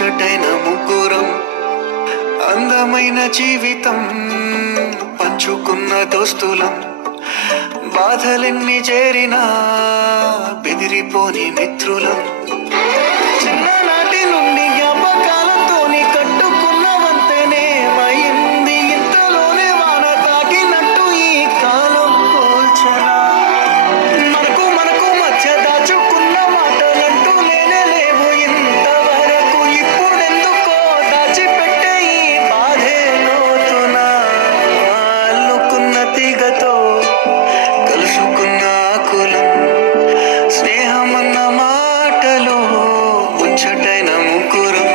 ముచ్చటైన ముగ్గురం అందమైన జీవితం పంచుకున్న దోస్తులం బాధలెన్ని చేరినా బెదిరిపోని మిత్రులం చిన్ననాటి నుండి జ్ఞాపకాలతోని కట్టుకున్న వంతెనే అయింది ఇంతలోనే వాన తాకినట్టు ఈ కాలం పోల్చనా మనకు మధ్య దాచుకున్న మాటలంటూ లేనే లేవు ఇంతవరకు ఇప్పుడెందుకో దాచిపెట్టే ఈ బాధే లోతున అల్లుకున్న తీగతో కలుసుకున్న ఆకులం స్నేహమన్న మాటలో ముచ్చటైన ముగ్గురం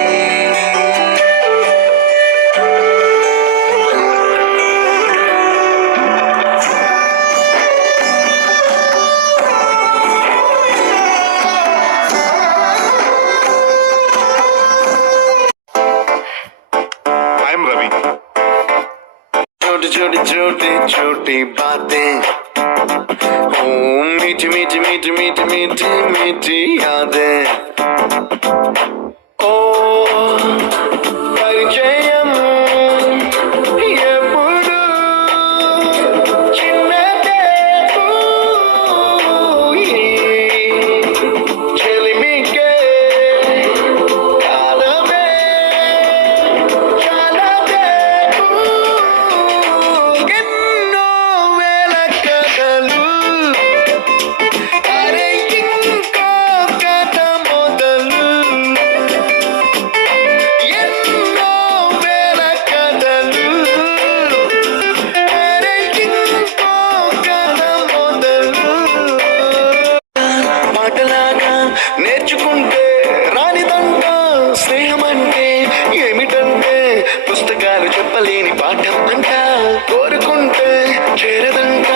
I'm Ravi. छोटी छोटी छोटी छोटी बातें ओ मीठी मीठी मीठी मीठी मीठी मीठी यादें ओ పరిచయం ఎప్పుడు చిన్నదే చెలిమికే కాలమే చాలదే ఎన్నో వేల కథలు అరే ఇంకో కథ మొదలు ఎన్నో వేల కథలు అరే ఇంకో కథ మొదలు మాటలాగా నేర్చుకుంటే రానిదంట స్నేహం అంటే ఏమిటంటే పుస్తకాలు చెప్పలేని పాఠం అంట కోరుకుంటే చేరదంట